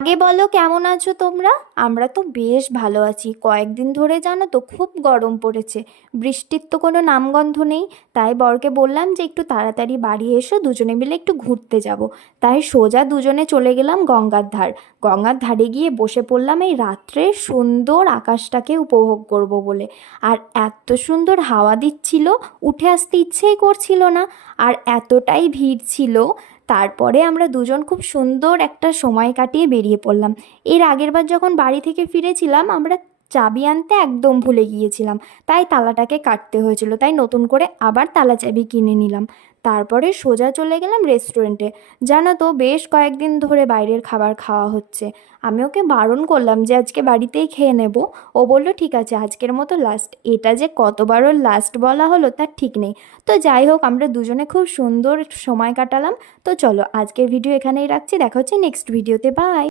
আগে বলো কেমন আছো তোমরা? আমরা তো বেশ ভালো আছি। কয়েকদিন ধরে জানো তো খুব গরম পড়েছে। বৃষ্টির তো কোনো নামগন্ধ নেই। তাই বরকে বললাম যে একটু তাড়াতাড়ি বাড়ি এসো, দুজনে মিলে একটু ঘুরতে যাব। তাই সোজা দুজনে চলে গেলাম গঙ্গার ধার। গঙ্গার ধারে গিয়ে বসে পড়লাম এই রাত্রের সুন্দর আকাশটাকে উপভোগ করব বলে। আর এত সুন্দর হাওয়া দিচ্ছিল, উঠে আসতে ইচ্ছেই করছিল না। আর এতটাই ভিড় ছিল। তারপরে আমরা দুজন খুব সুন্দর একটা সময় কাটিয়ে বেরিয়ে পড়লাম। এর আগেরবার যখন বাড়ি থেকে ফিরেছিলাম আমরা চাবি আনতে একদম ভুলে গিয়েছিলাম। তাই তালাটাকে কাটতে হয়েছিল, তাই নতুন করে আবার তালা চাবি কিনে নিলাম। তারপরে সোজা চলে গেলাম রেস্টুরেন্টে। জানো তো বেশ কয়েকদিন ধরে বাইরের খাবার খাওয়া হচ্ছে। আমি ওকে বারণ করলাম যে আজকে বাড়িতেই খেয়ে নেব। ও বলল ঠিক আছে, আজকের মতো লাস্ট। এটা যে কতবার ওর লাস্ট বলা হলো তার ঠিক নেই। তো যাই হোক, আমরা দুজনে খুব সুন্দর সময় কাটালাম। তো চলো, আজকের ভিডিও এখানেই রাখছি। দেখা হচ্ছে নেক্সট ভিডিওতে। বাই।